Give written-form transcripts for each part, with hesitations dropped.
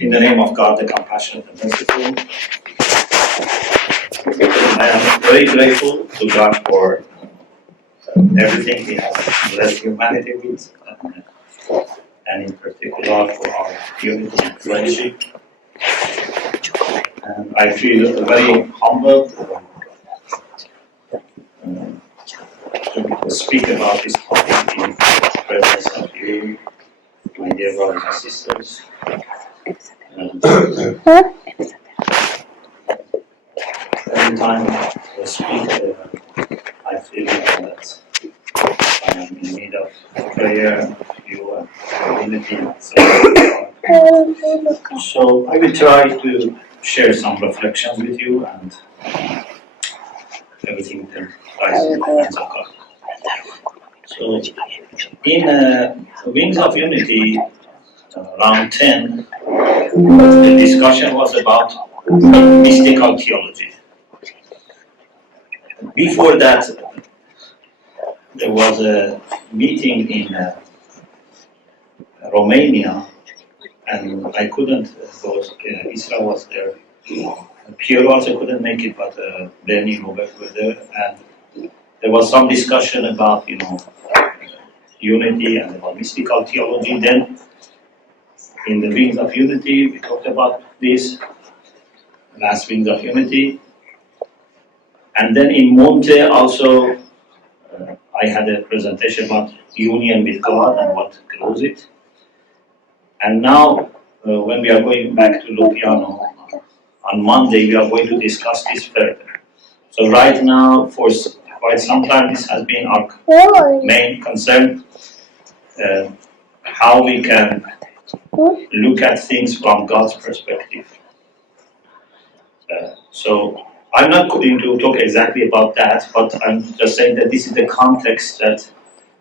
In the name of God, the compassionate and merciful, I am very grateful to God for everything He has blessed humanity with, and in particular for our unity and friendship. And I feel very humbled to speak about this topic in the presence of you, my dear brothers and sisters. Every time I speak, I feel that I am in need of prayer, you, and community. So I will try to share some reflections with you, and everything then lies in the hands of God. So in Wings of Unity, round 10, the discussion was about mystical theology. Before that, there was a meeting in Romania, and I couldn't go. Isra was there. Pierre also couldn't make it, but Benny and Robert were there, and there was some discussion about, unity and about mystical theology. Then, in the Wings of Unity, we talked about this, last Wings of Unity. And then in Monte also, I had a presentation about union with God and what grows it. And now, when we are going back to Lupiano on Monday, we are going to discuss this further. So right now, for quite some time, this has been our main concern, how we can look at things from God's perspective. So I'm not going to talk exactly about that, but I'm just saying that this is the context that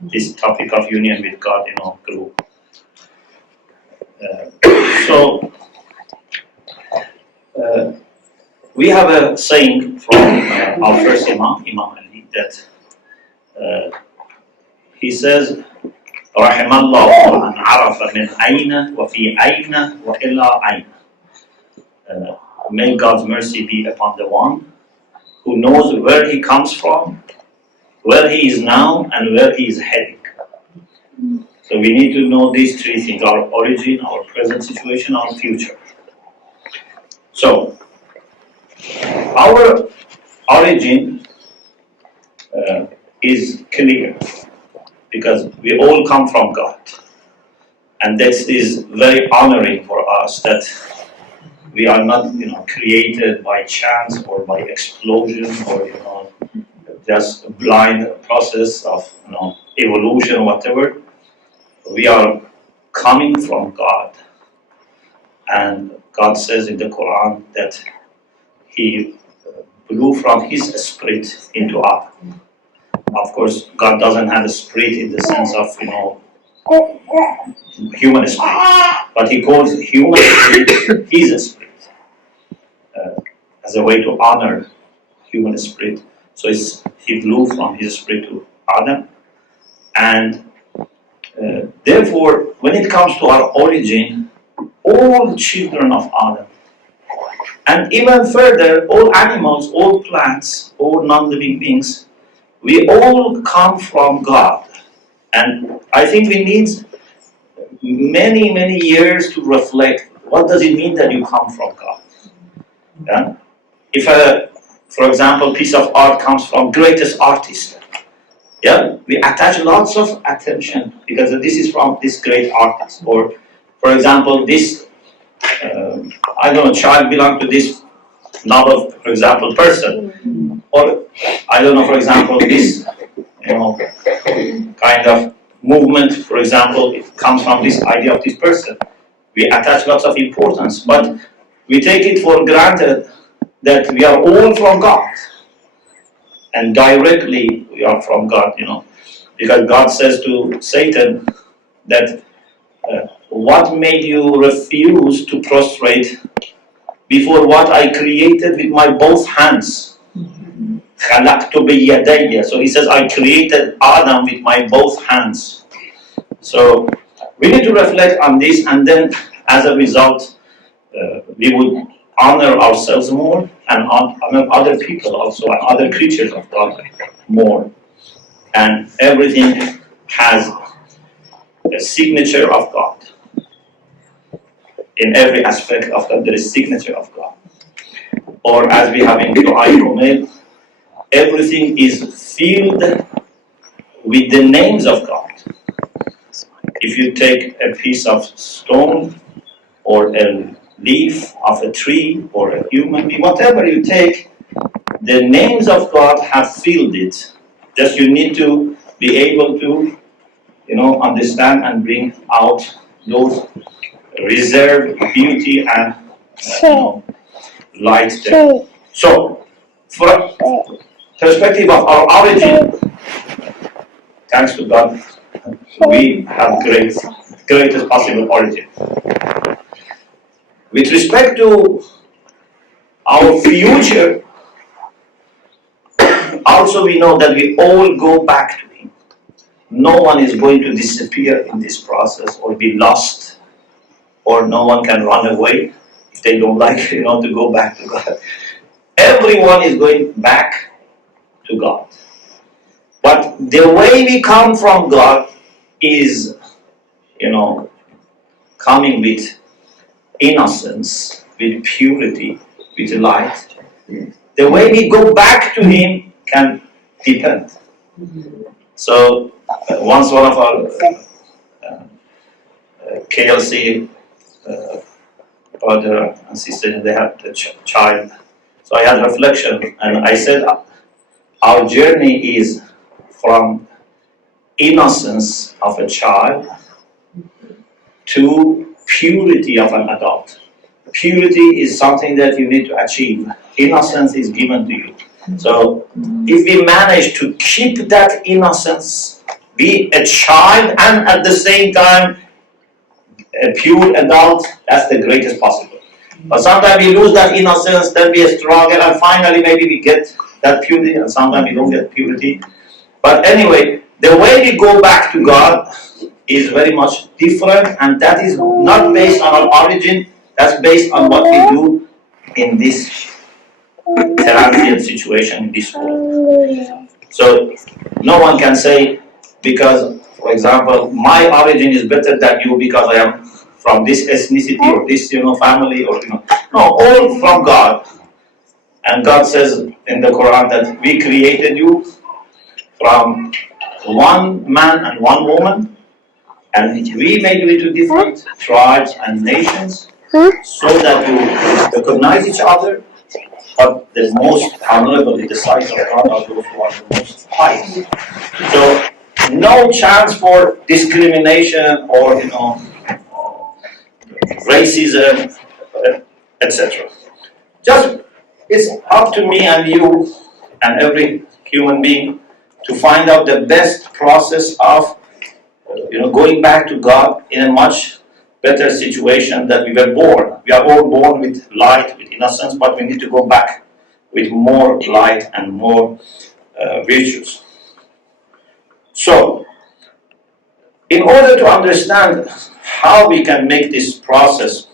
this topic of union with God, grew. We have a saying from our first Imam Ali, that he says, رحم الله من عرف من أين وفي أين وإلا أين. May God's mercy be upon the one who knows where he comes from, where he is now, and where he is heading. So we need to know these three things: our origin, our present situation, our future. So, our origin is clear, because we all come from God. And this is very honoring for us, that we are not, created by chance or by explosion or, just a blind process of, evolution or whatever. We are coming from God. And God says in the Quran that He blew from His spirit into Adam. Of course, God doesn't have a spirit in the sense of, human spirit. But He calls human spirit His spirit. As a way to honor human spirit. So He blew from His spirit to Adam. And therefore, when it comes to our origin, all children of Adam, and even further, all animals, all plants, all non-living beings, we all come from God. And I think we need many, many years to reflect, what does it mean that you come from God? Yeah? If for example, piece of art comes from greatest artist, we attach lots of attention because this is from this great artist. Or, for example, this, child belongs to this novel, for example, person. Or, for example, this, kind of movement, for example, it comes from this idea of this person. We attach lots of importance, but we take it for granted that we are all from God. And directly we are from God, because God says to Satan that what made you refuse to prostrate before what I created with my both hands? So he says, I created Adam with my both hands. So we need to reflect on this, and then as a result, we would honor ourselves more and honor other people also and other creatures of God more. And everything has a signature of God. In every aspect of God, there is signature of God. Or as we have in QI, everything is filled with the names of God. If you take a piece of stone or a leaf of a tree or a human being, whatever you take, the names of God have filled it. Just you need to be able to, understand and bring out those reserved beauty and light there. So, from perspective of our origin, thanks to God, we have greatest possible origin. With respect to our future, also we know that we all go back to Him. No one is going to disappear in this process or be lost, or no one can run away if they don't like, to go back to God. Everyone is going back to God. But the way we come from God is, coming with innocence, with purity, with light. The way we go back to Him can depend. So, once one of our KLC brother and sister, they had a child. So I had reflection, and I said, our journey is from innocence of a child to purity of an adult. Purity is something that you need to achieve. Innocence is given to you. So if we manage to keep that innocence, be a child and at the same time a pure adult, that's the greatest possible. But sometimes we lose that innocence, then we struggle, and finally maybe we get that purity, and sometimes we don't get purity. But anyway, the way we go back to God is very much different, and that is not based on our origin, that's based on what we do in this transient situation in this world. So no one can say, because, for example, my origin is better than you because I am from this ethnicity or this, family, or, no, all from God. And God says in the Quran that we created you from one man and one woman, and we made you into different tribes and nations so that you recognize each other. But the most honorable in the sight of God are those who are the most high. So no chance for discrimination or racism, etc. Just it's up to me and you and every human being to find out the best process of going back to God in a much better situation that we were born. We are all born with light, with innocence, but we need to go back with more light and more virtues. So, in order to understand how we can make this process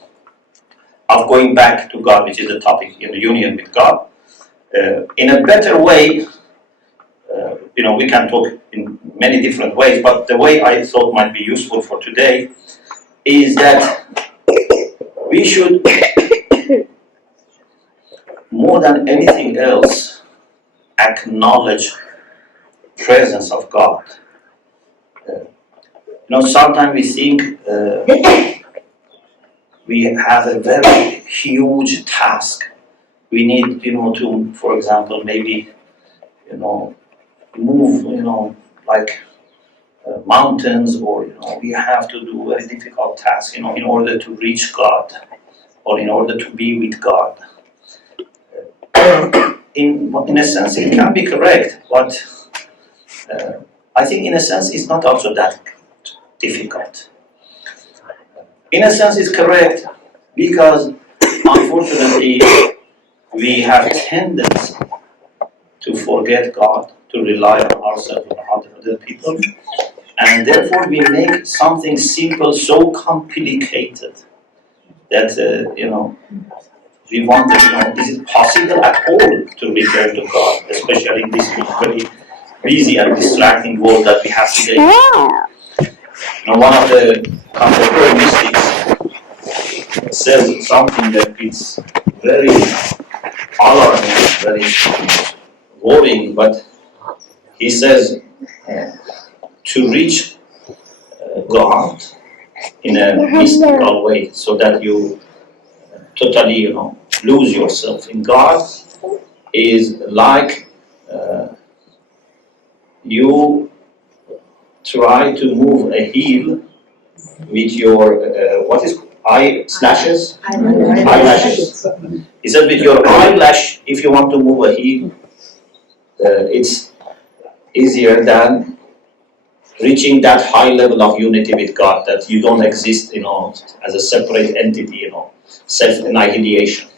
of going back to God, which is the topic in the union with God, in a better way, we can talk in many different ways, but the way I thought might be useful for today is that we should, more than anything else, acknowledge presence of God. Sometimes we think we have a very huge task. We need, to, for example, maybe, move, like mountains, or, we have to do very difficult tasks, in order to reach God, or in order to be with God. In a sense, it can be correct, but I think in a sense it's not also that difficult. In a sense it's correct because unfortunately we have tendency to forget God, to rely on ourselves and other people, and therefore we make something simple so complicated. that, we wonder, is it possible at all to return to God, especially in this very busy and distracting world that we have today? One of the contemporary mystics says something that is very alarming, very worrying, but he says to reach God in a mystical way, so that you totally, lose yourself in God, is like you try to move a heel with your eyelashes. He said with your eyelash, if you want to move a heel, it's easier than reaching that high level of unity with God, that you don't exist, as a separate entity, self-annihilation.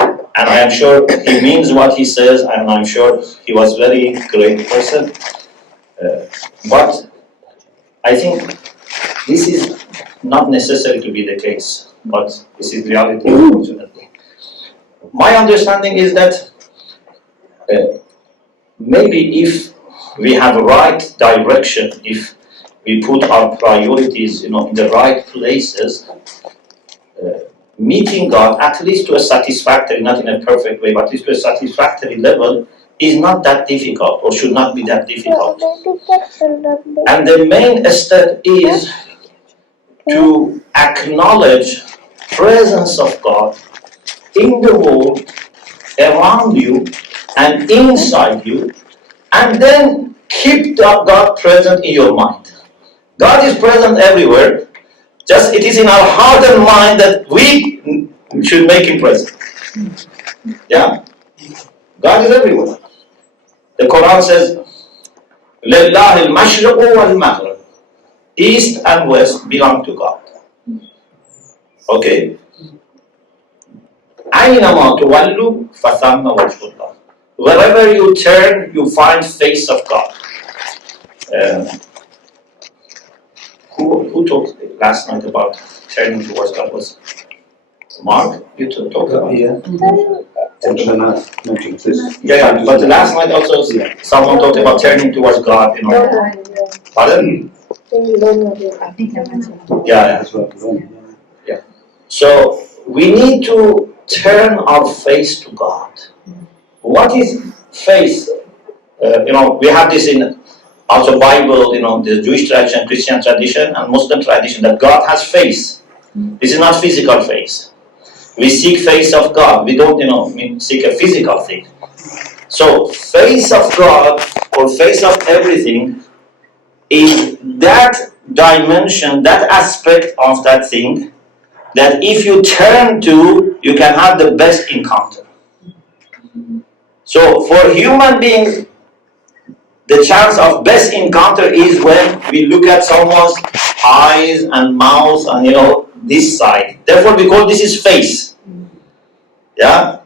And I am sure he means what he says, and I'm sure he was a very great person. But I think this is not necessary to be the case, but this is reality, unfortunately. My understanding is that maybe if we have a right direction, if we put our priorities, in the right places, meeting God, at least to a satisfactory, not in a perfect way, but at least to a satisfactory level, is not that difficult, or should not be that difficult. And the main step is to acknowledge presence of God in the world, around you, and inside you, and then keep God present in your mind. God is present everywhere, just it is in our heart and mind that we should make Him present. Yeah? God is everywhere. The Quran says, لِلَّهِ الْمَشْرِقُ وَالْمَغْرِبُ. East and west belong to God. Okay? أَيْنَمَا تُوَلُّوا فَثَمَّ وَجْهُ اللَّهِ. Wherever you turn, you find face of God. Who talked last night about turning towards God? Was Mark? You talked about it? Yeah, but last night also someone talked about turning towards God, Pardon? Yeah. So we need to turn our face to God. What is face? We have this in also Bible, the Jewish tradition, Christian tradition, and Muslim tradition, that God has face. This is not physical face. We seek face of God. We don't, seek a physical thing. So face of God, or face of everything, is that dimension, that aspect of that thing, that if you turn to, you can have the best encounter. So for human beings, the chance of best encounter is when we look at someone's eyes and mouth and this side. Therefore we call this is face. Yeah?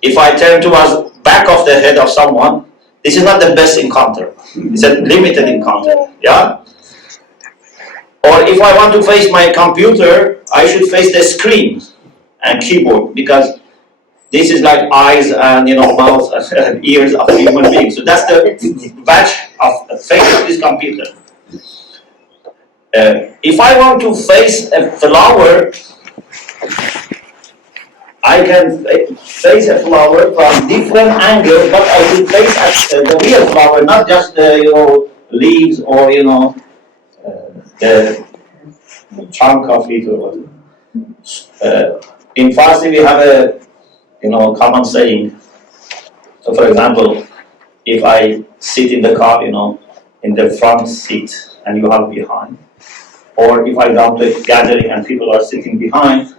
If I turn towards back of the head of someone, this is not the best encounter. It's a limited encounter. Yeah? Or if I want to face my computer, I should face the screen and keyboard, because this is like eyes and mouth and ears of a human being. So that's the batch of the face of this computer. If I want to face a flower, I can face a flower from different angles, but I should face the real flower, not just the leaves or the chunk of it or whatever. In Farsi we have a common saying. So for example, if I sit in the car, in the front seat and you have behind, or if I go to a gathering and people are sitting behind,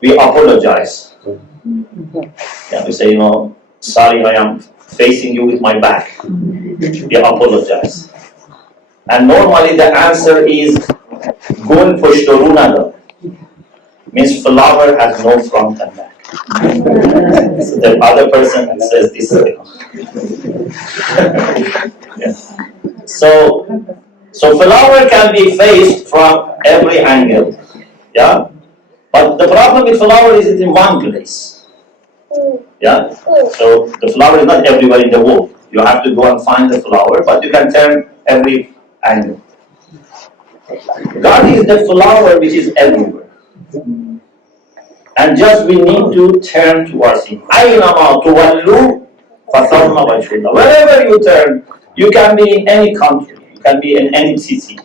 we apologize. Yeah, we say, sorry, I am facing you with my back. We apologize. And normally the answer is gun pushtoru nadare. Means flower has no front and back. So the other person says this. Yeah. So flower can be faced from every angle. Yeah? But the problem with flower is it's in one place. Yeah? So the flower is not everywhere in the world. You have to go and find the flower, but you can turn every angle. God is the flower which is everywhere. And just we need to turn towards Him. أَيْنَمَا تُوَلُّوا فَثَمَّ وَجْهُ اللَّهِ. Wherever you turn, you can be in any country, you can be in any city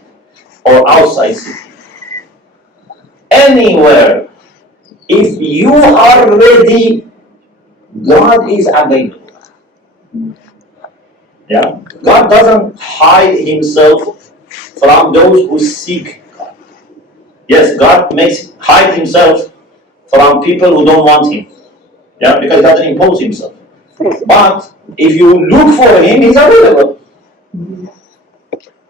or outside city. Anywhere. If you are ready, God is available. Yeah? God doesn't hide Himself from those who seek God. Yes, God makes hide Himself from people who don't want Him. Yeah, because He doesn't impose Himself. But if you look for Him, He's available.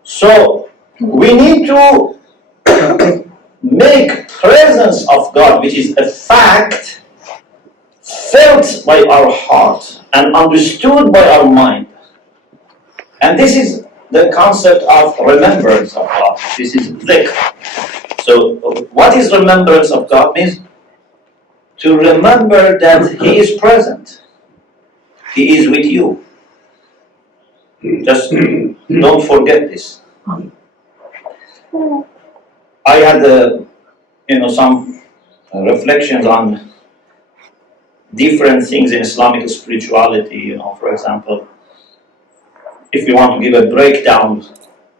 So we need to make presence of God, which is a fact, felt by our heart and understood by our mind. And this is the concept of remembrance of God. This is dhikr. So what is remembrance of God? Means to remember that He is present. He is with you. Just don't forget this. I had some reflections on different things in Islamic spirituality. For example, if you want to give a breakdown,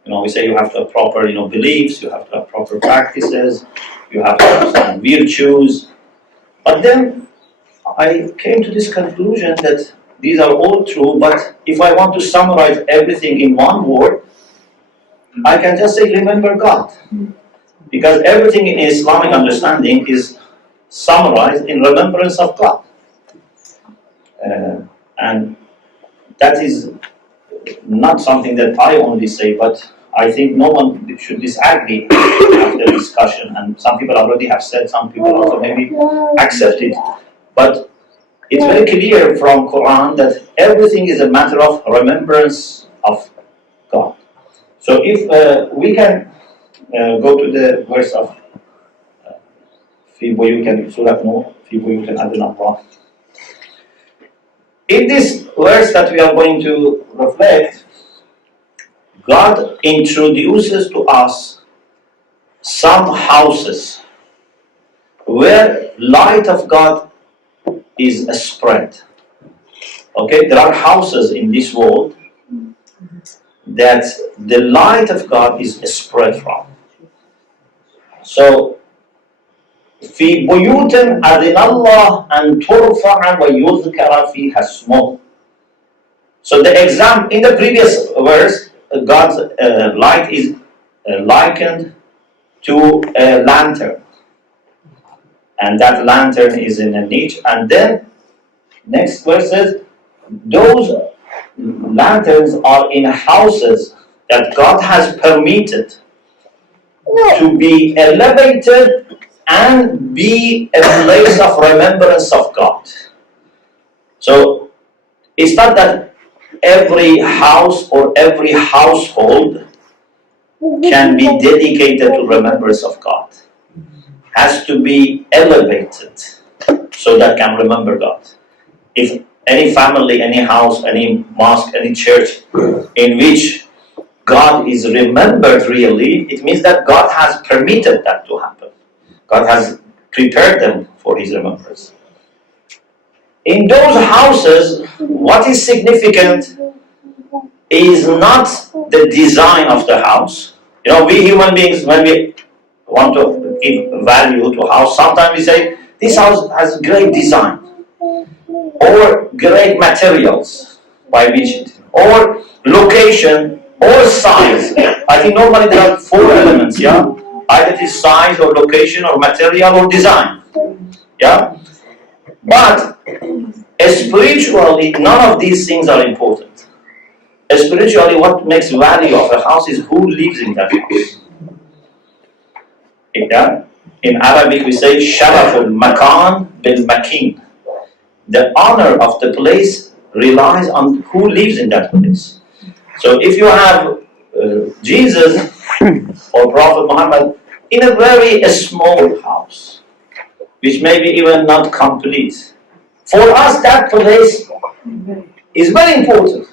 we say you have to have proper, beliefs, you have to have proper practices, you have to understand virtues. But then I came to this conclusion that these are all true, but if I want to summarize everything in one word, I can just say remember God. Because everything in Islamic understanding is summarized in remembrance of God. And that is not something that I only say, but I think no one should disagree after discussion. And some people already have said, some people also maybe accept it. But it's very clear from Quran that everything is a matter of remembrance of God. So if we can go to the verse of في بيوت سورة نور في بيوت أذن الله. In this verse that we are going to reflect, God introduces to us some houses where light of God is spread. Okay, there are houses in this world that the light of God is spread from. So, في بيوت أذن الله أن ترفع ويذكر فيها اسمه. So the example in the previous verse, God's light is likened to a lantern, and that lantern is in a niche. And then next verse says, those lanterns are in houses that God has permitted to be elevated and be a place of remembrance of God. So it's not that every house or every household can be dedicated to remembrance of God. Has to be elevated so that can remember God. If any family, any house, any mosque, any church in which God is remembered really, it means that God has permitted that to happen. God has prepared them for His remembrance. In those houses, what is significant is not the design of the house. We human beings, when we want to give value to a house, sometimes we say, this house has great design, or great materials by which it, or location, or size. I think normally there are 4 elements, yeah? Either it is size, or location, or material, or design. Yeah? But spiritually, none of these things are important. Spiritually, what makes value of a house is who lives in that house. In Arabic, we say sharaful makan bil makin. The honor of the place relies on who lives in that place. So if you have Jesus or Prophet Muhammad in a very small house, which may be even not complete. For us, that place is very important.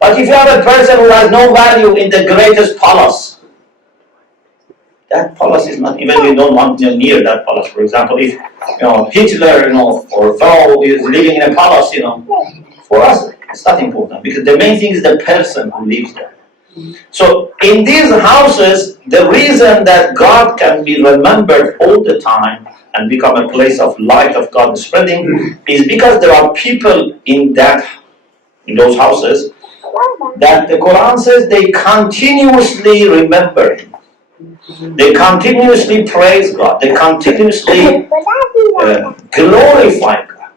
But if you have a person who has no value in the greatest palace, that palace is not, even we don't want near that palace. For example, if Hitler, or Frau is living in a palace, for us it's not important, because the main thing is the person who lives there. So in these houses, the reason that God can be remembered all the time and become a place of light of God spreading is because there are people in those houses that the Quran says they continuously remember Him. They continuously praise God. They continuously glorify God.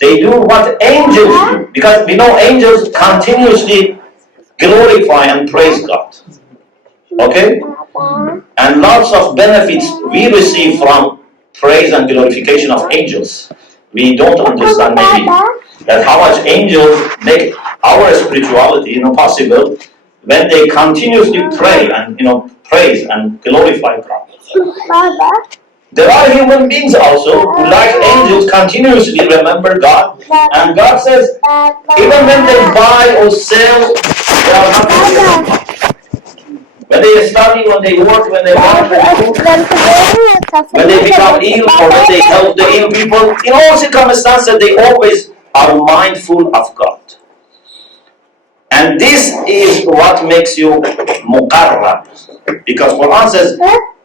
They do what angels do, because we know angels continuously glorify and praise God. Okay? And lots of benefits we receive from praise and glorification of angels. We don't understand maybe that how much angels make our spirituality possible when they continuously pray and praise and glorify God. There are human beings also who, like angels, continuously remember God, and God says even when they buy or sell, they are not forgetting. When they study, when they work, when they learn, when they become ill, or when they help the ill people, in all circumstances, they always are mindful of God. And this is what makes you muqarrab. Because Quran says,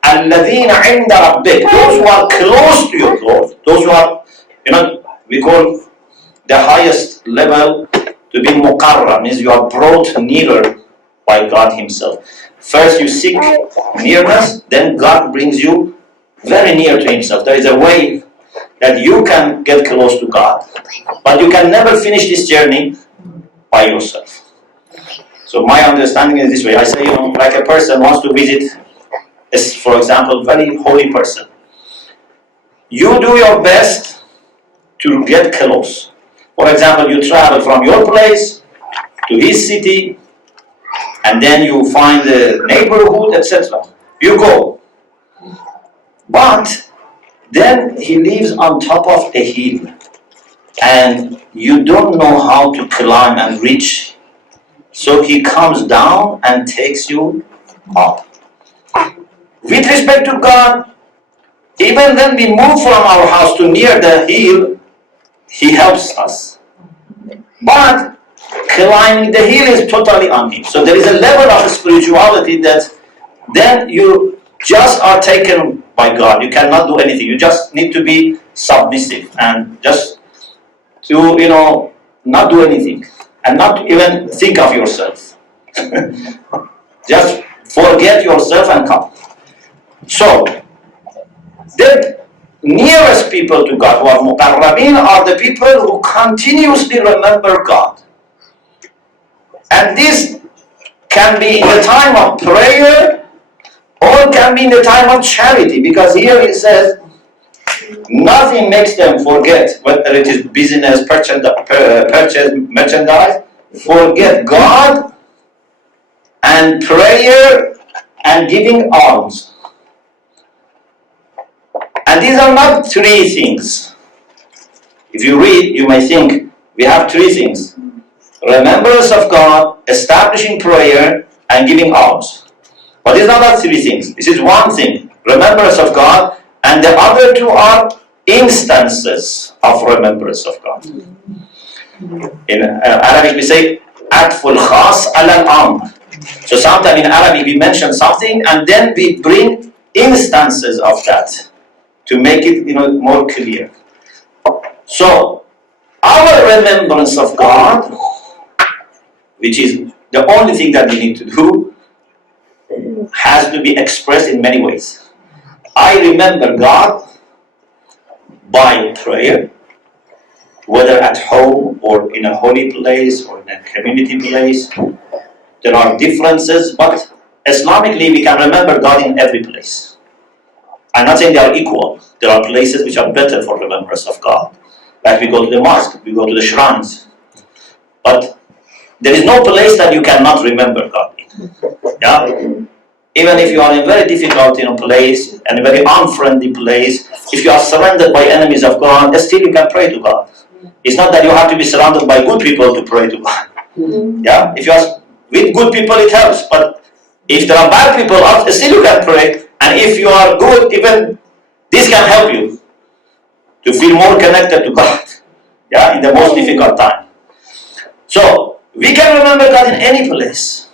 الَّذِينَ عِنْدَ رَبِّكَ, those who are close to your Lord, those who are, we call the highest level to be muqarrab, means you are brought nearer by God Himself. First you seek nearness, then God brings you very near to Himself. There is a way that you can get close to God, but you can never finish this journey by yourself. So my understanding is this way. I say, like a person wants to visit, for example, very holy person. You do your best to get close. For example, you travel from your place to his city, and then you find the neighborhood, etc. You go. But then he lives on top of a hill, and you don't know how to climb and reach. So he comes down and takes you up. With respect to God, even when we move from our house to near the hill, He helps us. But climbing the hill is totally on Him. So there is a level of spirituality that then you just are taken by God. You cannot do anything. You just need to be submissive and just to, not do anything. And not even think of yourself. Just forget yourself and come. So, the nearest people to God, who are muqarrabin, are the people who continuously remember God. And this can be in the time of prayer, or can be in the time of charity, because here it says, nothing makes them forget, whether it is business, purchase, merchandise, forget God and prayer and giving alms. And these are not three things. If you read, you may think we have three things: remembrance of God, establishing prayer, and giving alms. But these are not three things. This is one thing: remembrance of God, and the other two are instances of remembrance of God. In Arabic we say atful khas al-am. So sometimes in Arabic we mention something and then we bring instances of that to make it more clear. So our remembrance of God, which is the only thing that we need to do, has to be expressed in many ways. I remember God by prayer, whether at home or in a holy place or in a community place. There are differences, but Islamically we can remember God in every place. I'm not saying they are equal. There are places which are better for remembrance of God. Like we go to the mosque, we go to the shrines. But there is no place that you cannot remember God in. Yeah? Even if you are in a very difficult place and a very unfriendly place, if you are surrounded by enemies of God, still you can pray to God. It's not that you have to be surrounded by good people to pray to God. Yeah, if you are with good people, it helps. But if there are bad people, still you can pray. And if you are good, even this can help you to feel more connected to God. Yeah, in the most difficult time. So we can remember God in any place,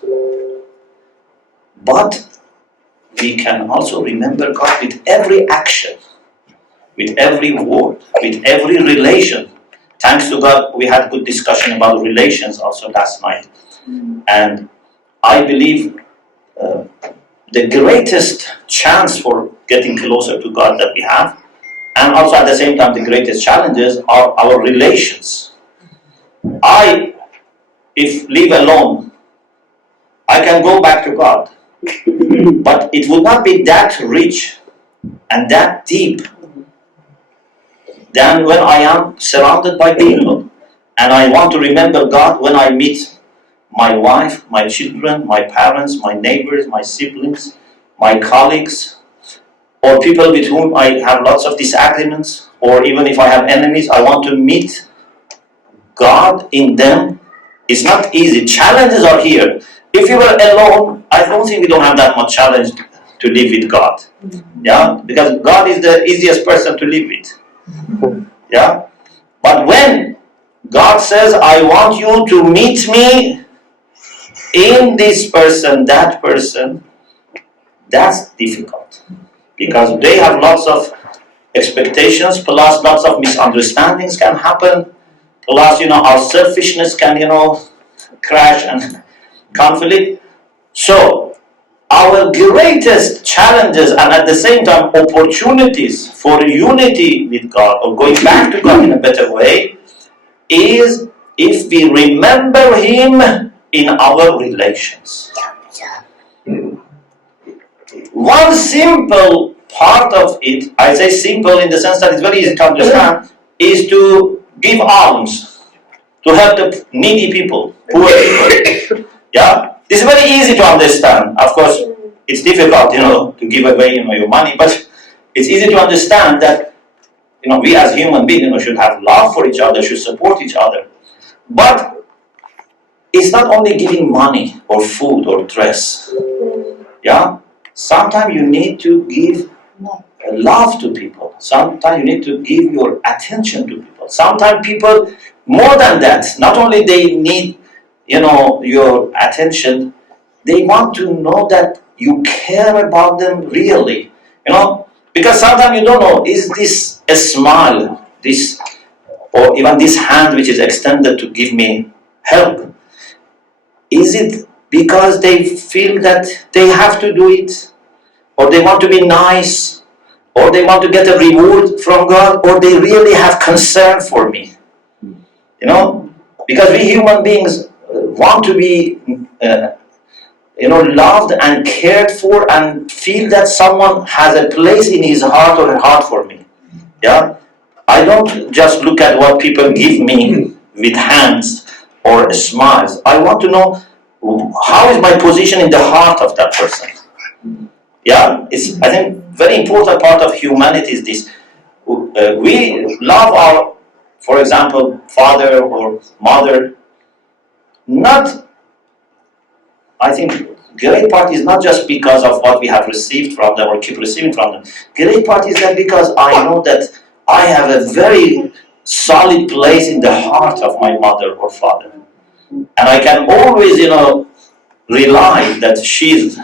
but we can also remember God with every action, with every word, with every relation. Thanks to God, we had good discussion about relations also last night. And I believe the greatest chance for getting closer to God that we have, and also at the same time the greatest challenges, are our relations. If live alone, I can go back to God, but it would not be that rich and that deep than when I am surrounded by people. And I want to remember God when I meet my wife, my children, my parents, my neighbors, my siblings, my colleagues, or people with whom I have lots of disagreements, or even if I have enemies, I want to meet God in them. It's not easy. Challenges are here. If you were alone, I don't think we don't have that much challenge to live with God. Yeah? Because God is the easiest person to live with. Yeah? But when God says, I want you to meet me in this person, that person, that's difficult. Because they have lots of expectations, plus lots of misunderstandings can happen, plus, our selfishness can, crash and conflict. So, our greatest challenges and at the same time opportunities for unity with God or going back to God in a better way is if we remember Him in our relations. One simple part of it, I say simple in the sense that it's very easy to understand, is to give alms, to help the needy people, poor people. Yeah? It's very easy to understand. Of course, it's difficult, to give away, your money, but it's easy to understand that, we as human beings, should have love for each other, should support each other. But it's not only giving money or food or dress. Yeah? Sometimes you need to give love to people. Sometimes you need to give your attention to people. Sometimes people, more than that, not only they need, your attention, they want to know that you care about them really. Because sometimes you don't know, is this a smile, or even this hand which is extended to give me help? Is it because they feel that they have to do it, or they want to be nice, or they want to get a reward from God, or they really have concern for me? Because we human beings want to be, loved and cared for and feel that someone has a place in his heart or her heart for me. Yeah? I don't just look at what people give me with hands or smiles. I want to know how is my position in the heart of that person. Yeah, I think very important part of humanity is this. We love our, for example, father or mother. I think great part is not just because of what we have received from them or keep receiving from them. Great part is that because I know that I have a very solid place in the heart of my mother or father. And I can always, rely that she's,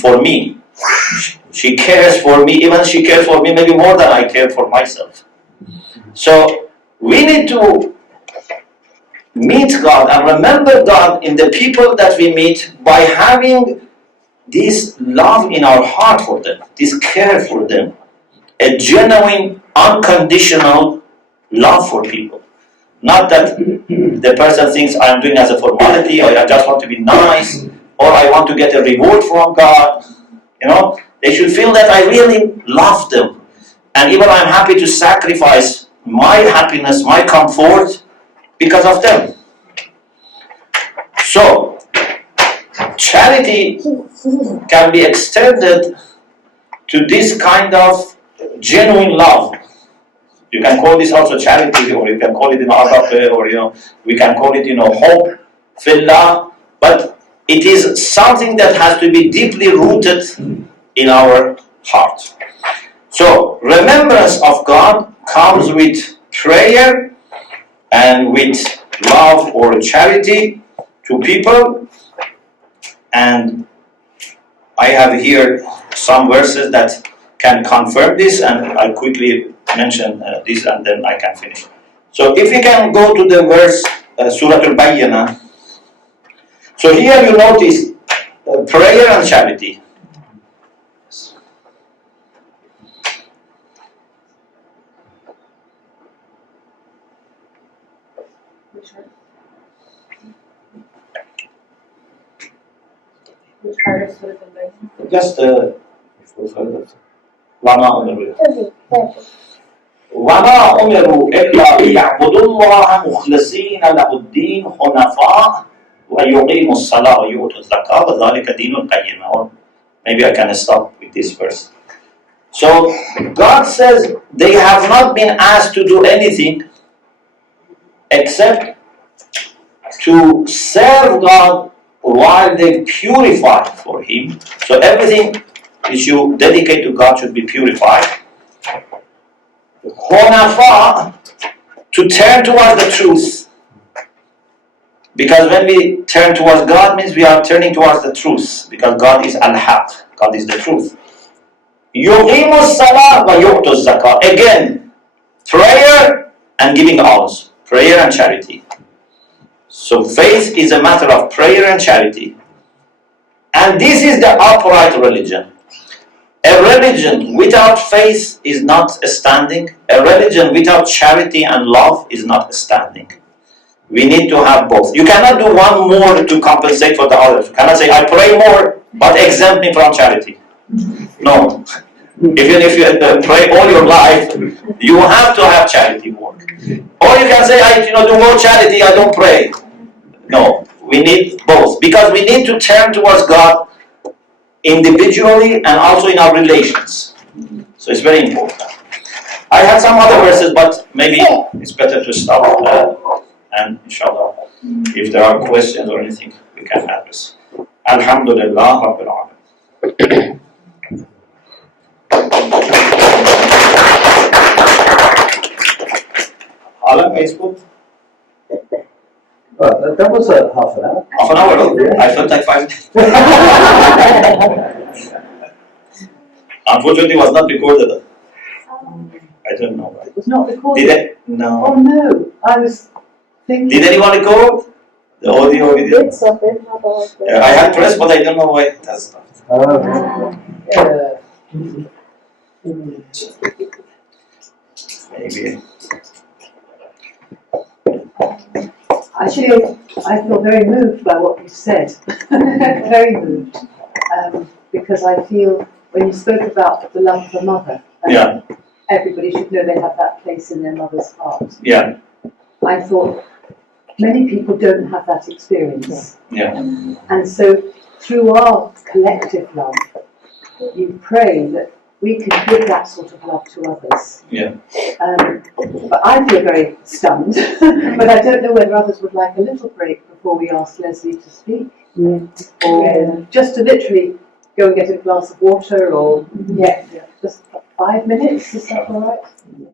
for me. She cares for me, even she cares for me maybe more than I care for myself. So we need to meet God and remember God in the people that we meet by having this love in our heart for them, this care for them, a genuine, unconditional love for people. Not that the person thinks I'm doing as a formality, or I just want to be nice, or I want to get a reward from God. They should feel that I really love them. And even I'm happy to sacrifice my happiness, my comfort, because of them. So, charity can be extended to this kind of genuine love. You can call this also charity, or you can call it agape, or we can call it hope, fillah, but it is something that has to be deeply rooted in our heart. So remembrance of God comes with prayer and with love or charity to people. And I have here some verses that can confirm this, and I'll quickly mention this and then I can finish. So if we can go to the verse Surah Al-Bayyinah. So here you notice prayer and charity. Which part of Surah Al-Bayyinah? Just وما أمروا إلا ليعبدوا الله مخلصين له الدين حنفاء ويقيموا الصلاة ويؤتوا الزكاة وذلك دين القيمة. Or maybe I can stop with this verse. So God says they have not been asked to do anything except to serve God while they purify for Him. So everything which you dedicate to God should be purified. Hunafa, to turn towards the truth. Because when we turn towards God means we are turning towards the truth. Because God is al-haq, God is the truth. Yuqimu salah wa yu'tu zakah. Again, prayer and giving alms. Prayer and charity. So faith is a matter of prayer and charity. And this is the upright religion. A religion without faith is not standing. A religion without charity and love is not standing. We need to have both. You cannot do one more to compensate for the other. You cannot say, I pray more, but exempt me from charity. No. Even if you pray all your life, you have to have charity work. Or you can say, I do more charity, I don't pray. No. We need both. Because we need to turn towards God individually and also in our relations. So it's very important. I had some other verses, but maybe it's better to stop and inshallah, if there are questions or anything, we can address. Alhamdulillah Rabbil Alamin. Alam, is good? That was half an hour. Half an hour? Yeah. I felt like 5 minutes. Unfortunately, it was not recorded. I don't know why. It was not recorded? Did it? No. Oh no, I was thinking... Did anyone record? The audio video? Bits of it, not all of it. I had pressed, but I don't know why it has stopped. Maybe. Actually, I feel very moved by what you said. Very moved. Because I feel when you spoke about the love of a mother, Yeah. everybody should know they have that place in their mother's heart. Yeah. I thought many people don't have that experience. Yeah. And so through our collective love, you pray that we can give that sort of love to others. Yeah. But I feel very stunned. But I don't know whether others would like a little break before we ask Leslie to speak. Yeah. Or just to literally go and get a glass of water or just 5 minutes, is that all right?